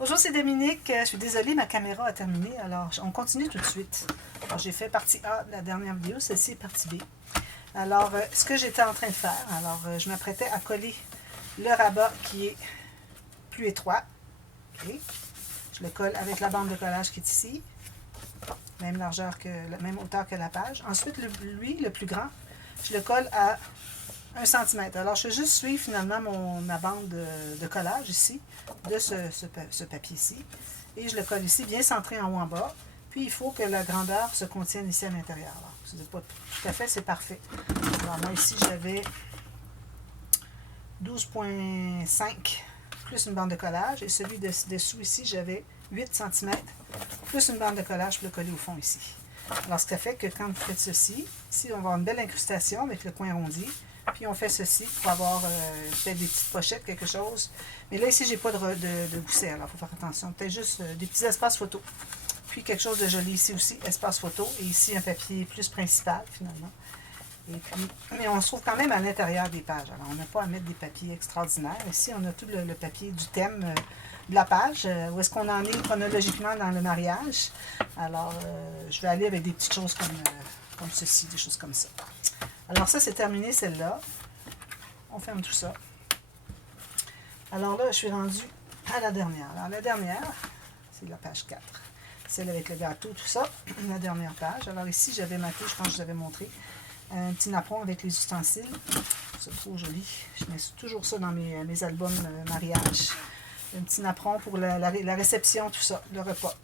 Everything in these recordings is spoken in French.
Bonjour, c'est Dominique. Je suis désolée, ma caméra a terminé. Alors, on continue tout de suite. Alors, j'ai fait partie A de la dernière vidéo. Celle-ci est partie B. Alors, ce que j'étais en train de faire, je m'apprêtais à coller le rabat qui est plus étroit. Okay. Je le colle avec la bande de collage qui est ici. Même largeur que, même hauteur que la page. Ensuite, lui, le plus grand, je le colle à 1 cm. Alors, je vais juste suivre finalement ma bande de collage ici, de ce papier-ci. Et je le colle ici, bien centré en haut en bas. Puis, il faut que la grandeur se contienne ici à l'intérieur. Alors, si ce n'est pas tout à fait, c'est parfait. Alors, moi, ici, j'avais 12,5 plus une bande de collage. Et celui dessous ici, j'avais 8 cm plus une bande de collage pour le coller au fond ici. Alors, ce qui fait que quand vous faites ceci, ici, on va avoir une belle incrustation avec le coin arrondi. Puis, on fait ceci pour avoir peut-être des petites pochettes, quelque chose. Mais là, ici, j'ai pas de gousset, alors il faut faire attention. Peut-être juste des petits espaces photo. Puis, quelque chose de joli ici aussi, espace photo. Et ici, un papier plus principal, finalement. Et puis, mais on se trouve quand même à l'intérieur des pages. Alors, on n'a pas à mettre des papiers extraordinaires. Ici, on a tout le papier du thème de la page. Où est-ce qu'on en est chronologiquement dans le mariage. Alors, je vais aller avec des petites choses comme ceci, des choses comme ça. Alors, ça, c'est terminé, celle-là. On ferme tout ça. Alors là, je suis rendue à la dernière. Alors, la dernière, c'est la page 4. Celle avec le gâteau, tout ça. La dernière page. Alors, ici, j'avais marqué, je pense que je vous avais montré, un petit napperon avec les ustensiles. C'est trop joli. Je mets toujours ça dans mes albums mariage. Un petit napperon pour la réception, tout ça, le repas.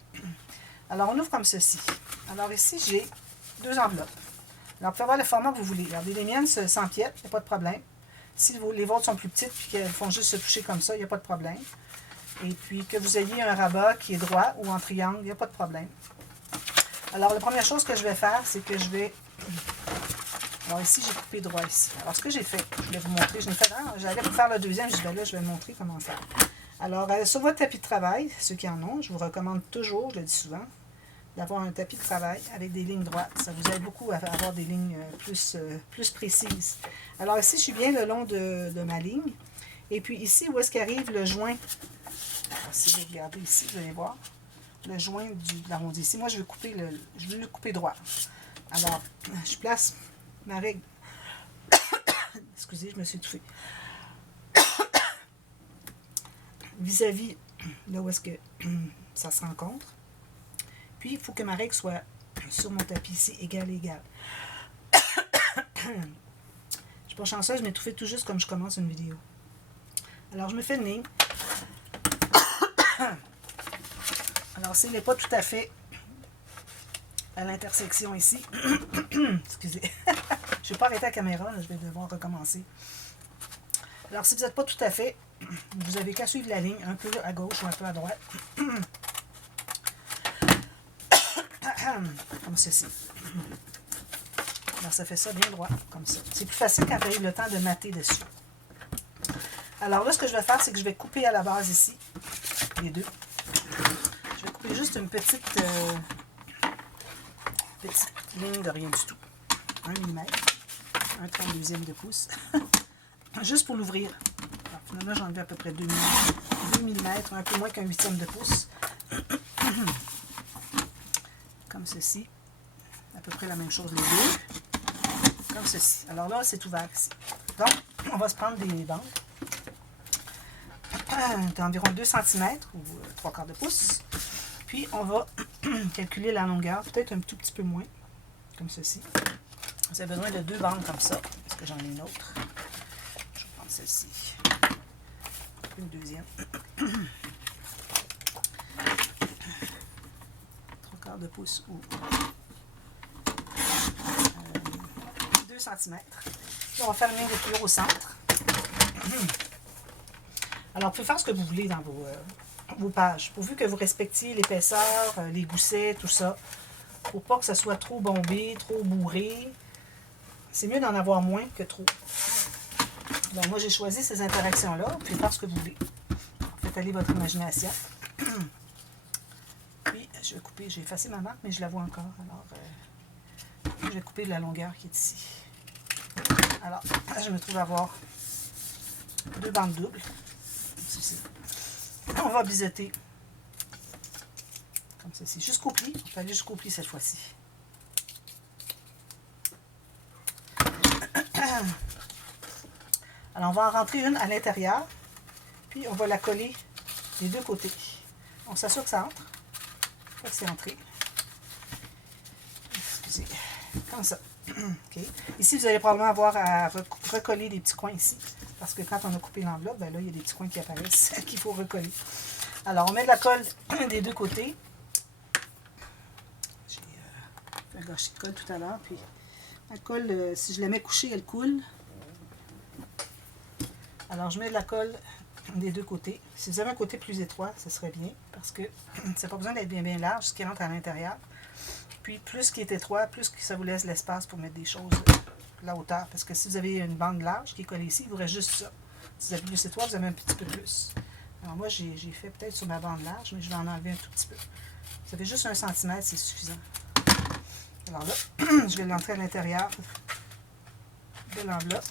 Alors, on ouvre comme ceci. Alors, ici, j'ai 2 enveloppes. Alors, vous pouvez avoir le format que vous voulez. Regardez, les miennes s'empiètent, il n'y a pas de problème. Si les vôtres sont plus petites et qu'elles font juste se toucher comme ça, il n'y a pas de problème. Et puis, que vous ayez un rabat qui est droit ou en triangle, il n'y a pas de problème. Alors, la première chose que je vais faire, c'est que je vais... Alors, ici, j'ai coupé droit ici. Alors, ce que j'ai fait, je vais vous montrer. J'allais vous faire le deuxième, je dis, ben là, je vais vous montrer comment faire. Alors, sur votre tapis de travail, ceux qui en ont, je vous recommande toujours, je le dis souvent, d'avoir un tapis de travail avec des lignes droites. Ça vous aide beaucoup à avoir des lignes plus précises. Alors ici, je suis bien le long de ma ligne. Et puis ici, où est-ce qu'arrive le joint? Alors, si vous regardez ici, vous allez voir le joint de l'arrondi. Ici, moi, je veux le couper droit. Alors, je place ma règle. Excusez, je me suis étouffée. Vis-à-vis, là où est-ce que ça se rencontre. Puis, il faut que ma règle soit sur mon tapis ici, égale. Je ne suis pas chanceuse, je m'étouffais tout juste comme je commence une vidéo. Alors, je me fais une ligne. Alors, s'il n'est pas tout à fait à l'intersection ici, excusez, je ne vais pas arrêter la caméra, là, je vais devoir recommencer. Alors, si vous n'êtes pas tout à fait, vous n'avez qu'à suivre la ligne, un peu à gauche ou un peu à droite. Comme ceci. Alors, ça fait ça bien droit, comme ça. C'est plus facile quand vous avez le temps de mater dessus. Alors là, ce que je vais faire, c'est que je vais couper à la base ici, les deux. Je vais couper juste une petite ligne de rien du tout. 1 mm, un 32e de pouce. Juste pour l'ouvrir. Finalement, j'ai enlevé à peu près 2 mm, un peu moins qu'un 8e de pouce. Comme ceci. À peu près la même chose les deux. Comme ceci. Alors là, c'est ouvert ici. Donc, on va se prendre des bandes d'environ 2 cm ou 3/4 de pouce. Puis, on va calculer la longueur, peut-être un tout petit peu moins, comme ceci. Vous avez besoin de 2 bandes comme ça. Est-ce que j'en ai une autre? Je vais prendre celle-ci. Une deuxième. 3/4 de pouce ou 2 cm. On va faire une ligne de couleur au centre. Alors, vous pouvez faire ce que vous voulez dans vos pages, pourvu que vous respectiez l'épaisseur, les goussets, tout ça. Il ne faut pas que ça soit trop bombé, trop bourré. C'est mieux d'en avoir moins que trop. Donc, moi, j'ai choisi ces interactions-là. Vous pouvez faire ce que vous voulez. Faites aller votre imagination. Puis, je vais couper. J'ai effacé ma marque, mais je la vois encore. Alors, je vais couper la longueur qui est ici. Alors, je me trouve à avoir 2 bandes doubles. On va biseauter comme ceci. Jusqu'au pli. On peut aller jusqu'au pli cette fois-ci. Alors, on va en rentrer une à l'intérieur. Puis, on va la coller des deux côtés. On s'assure que ça entre. Une fois que c'est entré. Excusez. Comme ça. Okay. Ici, vous allez probablement avoir à recoller des petits coins ici. Parce que quand on a coupé l'enveloppe, ben là, il y a des petits coins qui apparaissent qu'il faut recoller. Alors, on met de la colle des deux côtés. J'ai fait un gâchis de colle tout à l'heure. Puis, la colle, si je la mets couchée, elle coule. Alors, je mets de la colle des deux côtés. Si vous avez un côté plus étroit, ce serait bien. Parce que ça n'a pas besoin d'être bien, bien large, ce qui rentre à l'intérieur. Puis, plus qui est étroit, plus que ça vous laisse l'espace pour mettre des choses la hauteur. Parce que si vous avez une bande large qui est collée ici, il vous reste juste ça. Si vous avez plus étroit, vous avez un petit peu plus. Alors moi, j'ai fait peut-être sur ma bande large, mais je vais en enlever un tout petit peu. Vous avez juste 1 cm, c'est suffisant. Alors là, je vais l'entrer à l'intérieur de l'enveloppe.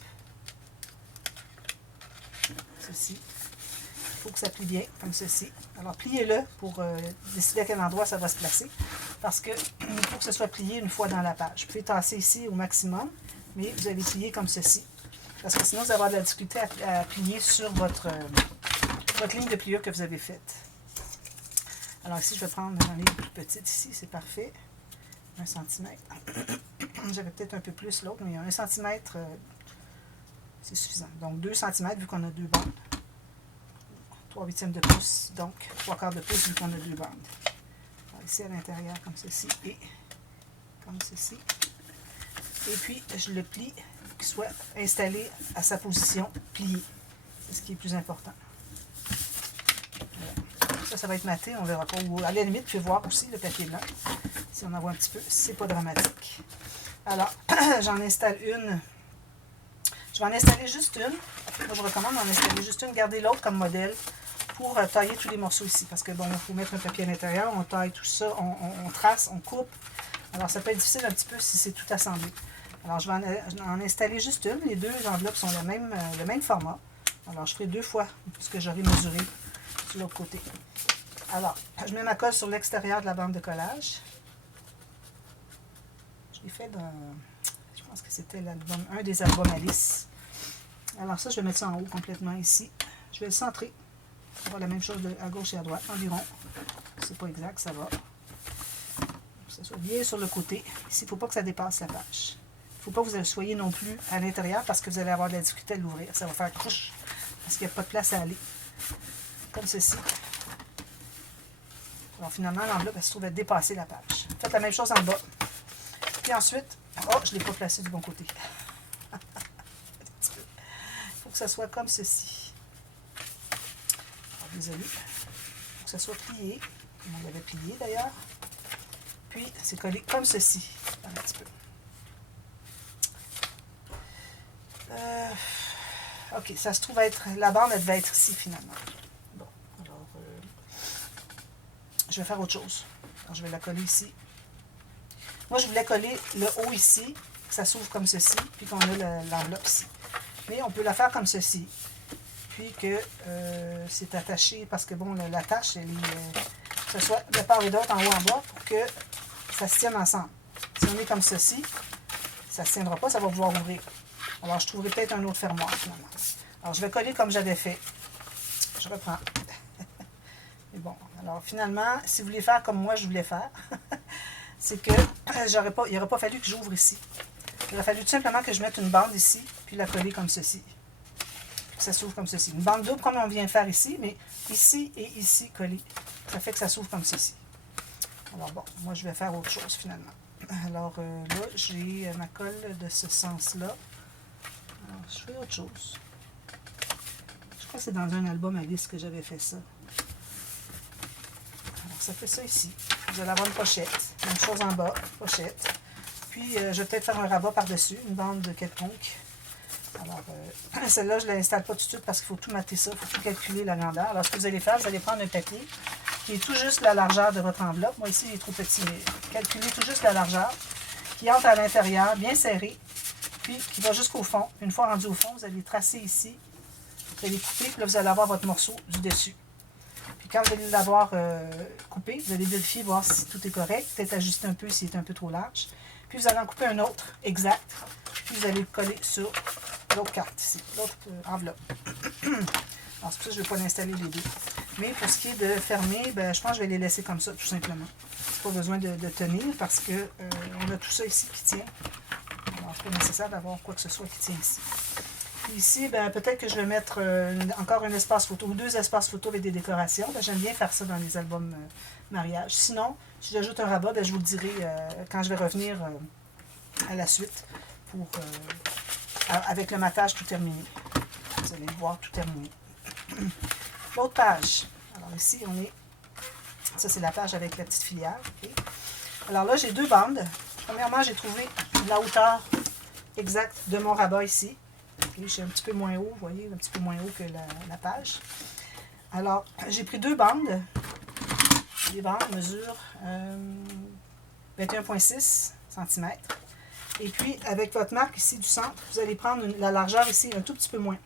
Ceci. Il faut que ça plie bien, comme ceci. Alors, pliez-le pour décider à quel endroit ça va se placer. Parce qu'il faut que ce soit plié une fois dans la page. Vous pouvez tasser ici au maximum, mais vous allez plier comme ceci. Parce que sinon, vous allez avoir de la difficulté à plier sur votre ligne de pliure que vous avez faite. Alors ici, je vais prendre une ligne plus petite ici, c'est parfait. 1 cm. J'avais peut-être un peu plus l'autre, mais 1 cm, c'est suffisant. Donc 2 cm vu qu'on a deux bandes. 3/8 de pouce, donc 3/4 de pouce vu qu'on a deux bandes. Alors, ici à l'intérieur comme ceci et comme ceci. Et puis je le plie pour qu'il soit installé à sa position pliée. C'est ce qui est plus important. Voilà. Ça va être maté, on verra pas. Ou à la limite, vous pouvez voir aussi le papier blanc. Si on en voit un petit peu, c'est pas dramatique. Alors, j'en installe une. Je vais en installer juste une. Moi, je recommande d'en installer juste une. Gardez l'autre comme modèle pour tailler tous les morceaux ici. Parce que bon, il faut mettre un papier à l'intérieur, on taille tout ça, on trace, on coupe. Alors, ça peut être difficile un petit peu si c'est tout assemblé. Alors, je vais en installer juste une. Les deux enveloppes sont le même format. Alors, je ferai 2 fois ce que j'aurai mesuré sur l'autre côté. Alors, je mets ma colle sur l'extérieur de la bande de collage. Je l'ai fait dans... Je pense que c'était un des albums Alice. Alors ça, je vais mettre ça en haut complètement ici. Je vais le centrer. On va avoir la même chose à gauche et à droite, environ. C'est pas exact, ça va. Que ça soit bien sur le côté. Ici, il ne faut pas que ça dépasse la page. Il ne faut pas que vous le soyez non plus à l'intérieur parce que vous allez avoir de la difficulté à l'ouvrir. Ça va faire crouche parce qu'il n'y a pas de place à aller. Comme ceci. Alors finalement, l'enveloppe, elle se trouve à dépasser la page. Faites la même chose en bas. Puis ensuite, oh, je ne l'ai pas placé du bon côté. Il faut que ça soit comme ceci. Alors, désolé. Il faut que ça soit plié. On l'avait plié d'ailleurs. Puis, c'est collé comme ceci. Un petit peu. Ok, ça se trouve être... La bande, elle devait être ici finalement. Bon, alors... je vais faire autre chose. Alors, je vais la coller ici. Moi, je voulais coller le haut ici, que ça s'ouvre comme ceci, puis qu'on a l'enveloppe ici. Mais on peut la faire comme ceci, puis que c'est attaché, parce que bon, l'attache, que ce soit de part et d'autre, en haut, en bas, pour que ça se tienne ensemble. Si on est comme ceci, ça ne se tiendra pas, ça va pouvoir ouvrir. Alors, je trouverai peut-être un autre fermoir, finalement. Alors, je vais coller comme j'avais fait. Je reprends. Et bon, alors finalement, si vous voulez faire comme moi, je voulais faire, c'est que il n'aurait pas fallu que j'ouvre ici. Il aurait fallu tout simplement que je mette une bande ici, puis la coller comme ceci. Puis ça s'ouvre comme ceci. Une bande double comme on vient de faire ici, mais ici et ici collée. Ça fait que ça s'ouvre comme ceci. Alors bon, moi je vais faire autre chose finalement. Alors là, j'ai ma colle de ce sens-là. Alors, je fais autre chose. Je crois que c'est dans un album Alice que j'avais fait ça. Alors ça fait ça ici. Vous allez avoir une pochette. Même chose en bas, pochette. Puis je vais peut-être faire un rabat par-dessus, une bande de quelconque. Alors celle-là, je ne l'installe pas tout de suite parce qu'il faut tout mater ça, il faut tout calculer la grandeur. Alors ce que vous allez faire, vous allez prendre un papier qui est tout juste la largeur de votre enveloppe. Moi ici, il est trop petit, mais calculez tout juste la largeur, qui entre à l'intérieur, bien serré, puis qui va jusqu'au fond. Une fois rendu au fond, vous allez tracer ici, vous allez couper, puis là vous allez avoir votre morceau du dessus. Puis quand vous allez l'avoir coupé, vous allez vérifier, voir si tout est correct, peut-être ajuster un peu s'il est un peu trop large. Puis vous allez en couper un autre exact, puis vous allez le coller sur l'autre carte ici, l'autre enveloppe. Alors c'est pour ça que je ne vais pas l'installer les deux. Mais pour ce qui est de fermer, ben, je pense que je vais les laisser comme ça, tout simplement. Pas besoin de tenir parce que on a tout ça ici qui tient. Alors, c'est pas nécessaire d'avoir quoi que ce soit qui tient ici. Puis ici, ben, peut-être que je vais mettre encore un espace photo ou deux espaces photo avec des décorations. Ben, j'aime bien faire ça dans les albums mariage. Sinon, si j'ajoute un rabat, ben, je vous le dirai quand je vais revenir à la suite pour avec le matage tout terminé. Vous allez le voir tout terminé. L'autre page. Alors ici, on est... Ça, c'est la page avec la petite filière. Okay. Alors là, j'ai deux bandes. Premièrement, j'ai trouvé la hauteur exacte de mon rabat ici. Okay. Je suis un petit peu moins haut, vous voyez, un petit peu moins haut que la page. Alors, j'ai pris deux bandes. Les bandes mesurent 21,6 cm. Et puis, avec votre marque ici du centre, vous allez prendre la largeur ici un tout petit peu moins.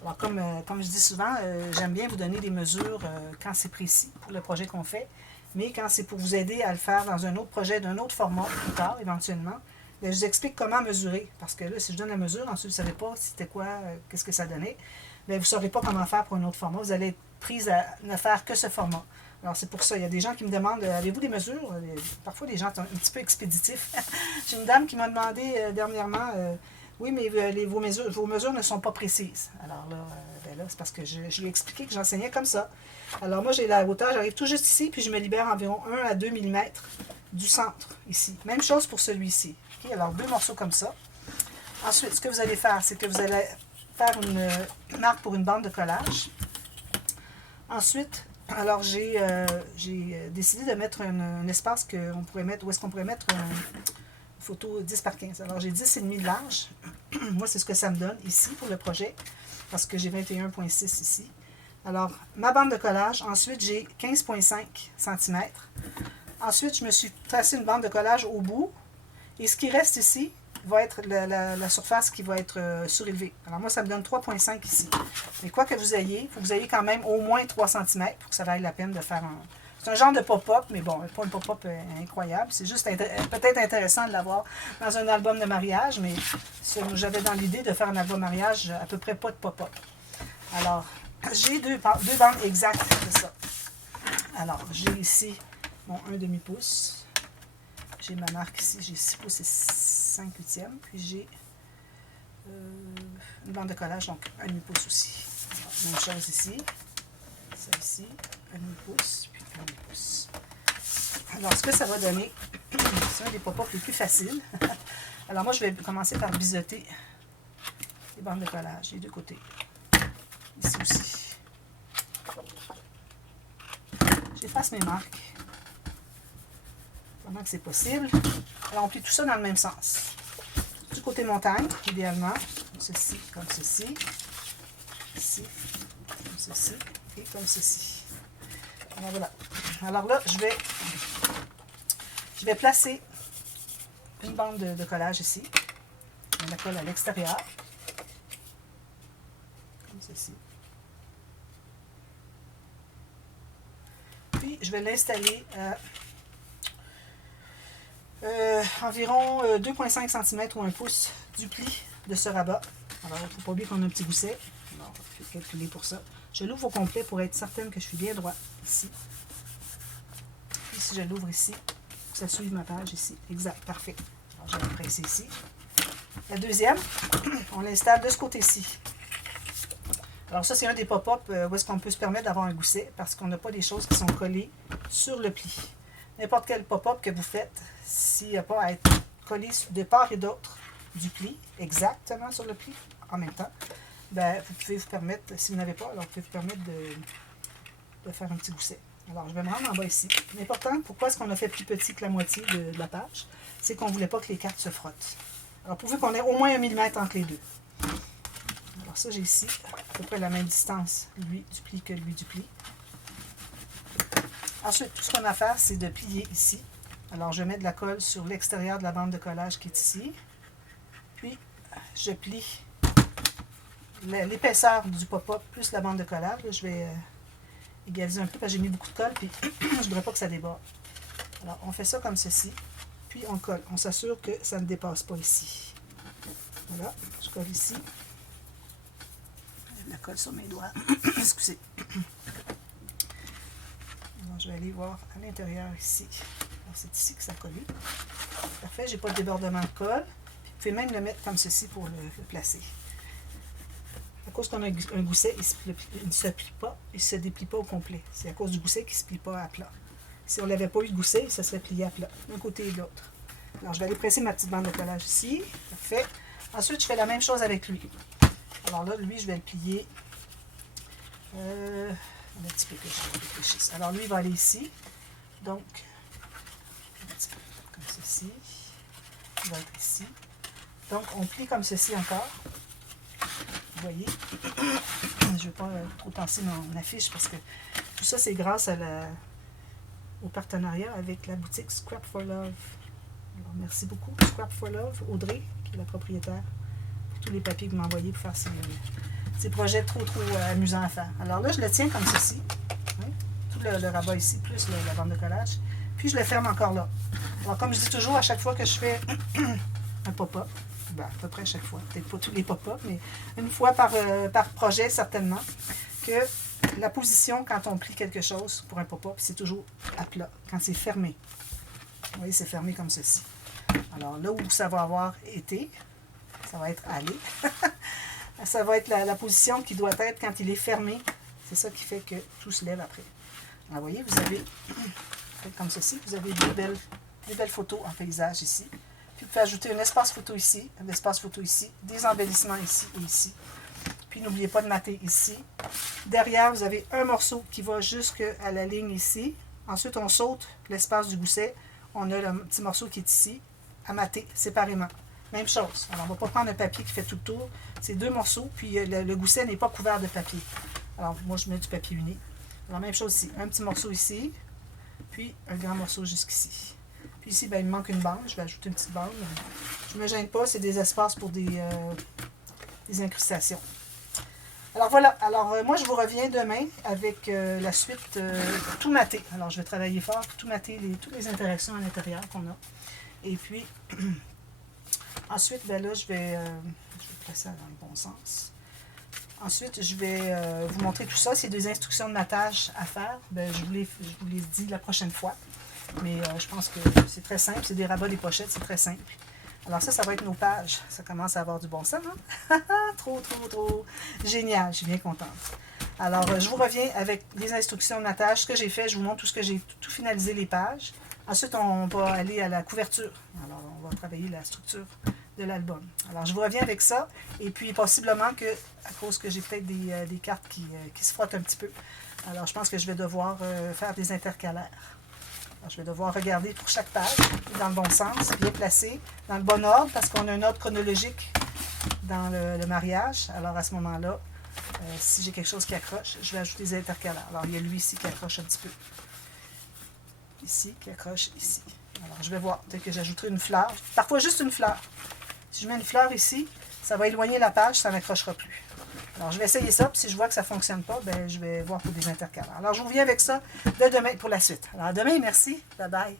Alors, comme je dis souvent, j'aime bien vous donner des mesures quand c'est précis pour le projet qu'on fait, mais quand c'est pour vous aider à le faire dans un autre projet, d'un autre format plus tard, éventuellement, bien, je vous explique comment mesurer. Parce que là, si je donne la mesure, ensuite vous ne savez pas c'était quoi, qu'est-ce que ça donnait, bien, vous ne saurez pas comment faire pour un autre format. Vous allez être prise à ne faire que ce format. Alors, c'est pour ça. Il y a des gens qui me demandent, avez-vous des mesures? Parfois, des gens sont un petit peu expéditifs. J'ai une dame qui m'a demandé dernièrement... oui, mais vos mesures ne sont pas précises. Alors là, ben là c'est parce que je lui ai expliqué que j'enseignais comme ça. Alors moi, j'ai la hauteur, j'arrive tout juste ici, puis je me libère environ 1 à 2 mm du centre, ici. Même chose pour celui-ci. Okay? Alors, deux morceaux comme ça. Ensuite, ce que vous allez faire, c'est que vous allez faire une marque pour une bande de collage. Ensuite, alors j'ai décidé de mettre un espace qu'on pourrait mettre, où est-ce qu'on pourrait mettre photo 10 par 15. Alors, j'ai 10,5 de large. Moi, c'est ce que ça me donne ici pour le projet, parce que j'ai 21,6 ici. Alors, ma bande de collage. Ensuite, j'ai 15,5 cm. Ensuite, je me suis tracé une bande de collage au bout. Et ce qui reste ici va être la surface qui va être surélevée. Alors, moi, ça me donne 3,5 ici. Mais quoi que vous ayez, il faut que vous ayez quand même au moins 3 cm pour que ça vaille la peine de faire un... C'est un genre de pop-up, mais bon, pas un pop-up incroyable. C'est juste peut-être intéressant de l'avoir dans un album de mariage, mais j'avais dans l'idée de faire un album de mariage à peu près pas de pop-up. Alors, j'ai deux bandes exactes de ça. Alors, j'ai ici mon 1 demi-pouce. J'ai ma marque ici, j'ai 6 pouces et 5/8. Puis j'ai une bande de collage, donc 1 demi-pouce aussi. Alors, même chose ici. Ça ici, 1 demi-pouce, puis 1 demi-pouce. Alors, ce que ça va donner, c'est un des pop-up les plus faciles. Alors, moi, je vais commencer par biseauter les bandes de collage des deux côtés. Ici aussi. J'efface mes marques. Pendant que c'est possible. Alors, on plie tout ça dans le même sens. Du côté montagne, idéalement, comme ceci, comme ceci. Ici, comme ceci, et comme ceci. Alors, voilà. Alors là, je vais placer une bande de collage ici. Je la colle à l'extérieur. Comme ceci. Puis, je vais l'installer à environ 2,5 cm ou 1 pouce du pli de ce rabat. Alors, il ne faut pas oublier qu'on a un petit gousset. Alors, je vais calculer pour ça. Je l'ouvre au complet pour être certaine que je suis bien droit ici. Puis, si je l'ouvre ici, ça suive ma page ici. Exact, parfait. Alors, je vais la presser ici. La deuxième, on l'installe de ce côté-ci. Alors ça, c'est un des pop-up où est-ce qu'on peut se permettre d'avoir un gousset parce qu'on n'a pas des choses qui sont collées sur le pli. N'importe quel pop-up que vous faites, s'il n'y a pas à être collé de part et d'autre du pli, exactement sur le pli, en même temps, ben, vous pouvez vous permettre, si vous n'avez pas, alors vous pouvez vous permettre de faire un petit gousset. Alors, je vais me rendre en bas ici. L'important, pourquoi est-ce qu'on a fait plus petit que la moitié de la page, c'est qu'on ne voulait pas que les cartes se frottent. Alors, pourvu qu'on ait au moins 1 mm entre les deux. Alors ça, j'ai ici à peu près la même distance, lui du pli que lui du pli. Ensuite, tout ce qu'on a à faire, c'est de plier ici. Alors, je mets de la colle sur l'extérieur de la bande de collage qui est ici. Puis, je plie l'épaisseur du pop-up plus la bande de collage. Là, je vais égaliser un peu parce que j'ai mis beaucoup de colle, puis je ne voudrais pas que ça déborde. Alors, on fait ça comme ceci, puis on colle. On s'assure que ça ne dépasse pas ici. Voilà, je colle ici. Je la colle sur mes doigts. Excusez. Alors, je vais aller voir à l'intérieur ici. Alors, c'est ici que ça colle. Parfait, j'ai pas de débordement de colle. Vous pouvez même le mettre comme ceci pour le placer. À cause qu'on a un gousset, il ne se plie pas, il ne se déplie pas au complet. C'est à cause du gousset qu'il ne se plie pas à plat. Si on n'avait pas eu de gousset, ça serait plié à plat, d'un côté et de l'autre. Alors, je vais aller presser ma petite bande de collage ici. Parfait. Ensuite, je fais la même chose avec lui. Alors là, lui, je vais le plier. Un petit peu que je réfléchisse. Alors, lui, il va aller ici. Donc, un petit peu comme ceci. Il va être ici. Donc, on plie comme ceci encore. Vous voyez, je ne vais pas trop penser mon affiche parce que tout ça, c'est grâce au partenariat avec la boutique Scrap for Love. Alors, merci beaucoup, Scrap for Love, Audrey, qui est la propriétaire, pour tous les papiers que vous m'envoyez pour faire ces projets trop amusants à faire. Alors là, je le tiens comme ceci, hein, tout le rabat ici, plus la bande de collage, puis je le ferme encore là. Alors, comme je dis toujours, à chaque fois que je fais un pop-up, ben, à peu près chaque fois, peut-être pas tous les pop-up, mais une fois par projet certainement, que la position quand on plie quelque chose pour un pop-up, c'est toujours à plat, quand c'est fermé. Vous voyez, c'est fermé comme ceci. Alors là où ça va avoir été, ça va être allé, ça va être la position qui doit être quand il est fermé. C'est ça qui fait que tout se lève après. Alors vous voyez, vous avez, comme ceci, vous avez des belles photos en paysage ici. Puis vous pouvez ajouter un espace photo ici, des embellissements ici et ici. Puis n'oubliez pas de mater ici. Derrière, vous avez un morceau qui va jusqu'à la ligne ici. Ensuite, on saute l'espace du gousset. On a le petit morceau qui est ici, à mater séparément. Même chose. Alors, on ne va pas prendre un papier qui fait tout le tour. C'est deux morceaux, puis le gousset n'est pas couvert de papier. Alors, moi, je mets du papier uni. Alors, même chose ici. Un petit morceau ici, puis un grand morceau jusqu'ici. Puis ici, ben, il me manque une bande. Je vais ajouter une petite bande. Je ne me gêne pas, c'est des espaces pour des incrustations. Alors voilà, moi je vous reviens demain avec la suite tout maté. Alors je vais travailler fort pour tout mater, toutes les interactions à l'intérieur qu'on a. Et puis, ensuite, ben là, je vais placer ça dans le bon sens. Ensuite, je vais vous montrer tout ça. C'est des instructions de matage à faire. Ben, je vous les dis la prochaine fois. Mais je pense que c'est très simple. C'est des rabats des pochettes, c'est très simple. Alors ça va être nos pages. Ça commence à avoir du bon sens, hein? Trop génial. Je suis bien contente. Alors, je vous reviens avec les instructions de matage. Ce que j'ai fait, je vous montre tout ce que j'ai tout finalisé les pages. Ensuite, on va aller à la couverture. Alors, on va travailler la structure de l'album. Alors, je vous reviens avec ça. Et puis, possiblement que, à cause que j'ai peut-être des cartes qui se frottent un petit peu, alors je pense que je vais devoir faire des intercalaires. Alors, je vais devoir regarder pour chaque page, dans le bon sens, bien placé, dans le bon ordre, parce qu'on a un ordre chronologique dans le mariage. Alors, à ce moment-là, si j'ai quelque chose qui accroche, je vais ajouter des intercalaires. Alors, il y a lui ici qui accroche un petit peu. Ici, qui accroche ici. Alors, je vais voir. Peut-être que j'ajouterai une fleur. Parfois, juste une fleur. Si je mets une fleur ici, ça va éloigner la page, ça n'accrochera plus. Alors, je vais essayer ça, puis si je vois que ça ne fonctionne pas, ben, je vais voir pour des intercalaires. Alors, je vous reviens avec ça dès demain pour la suite. Alors, à demain, merci. Bye bye.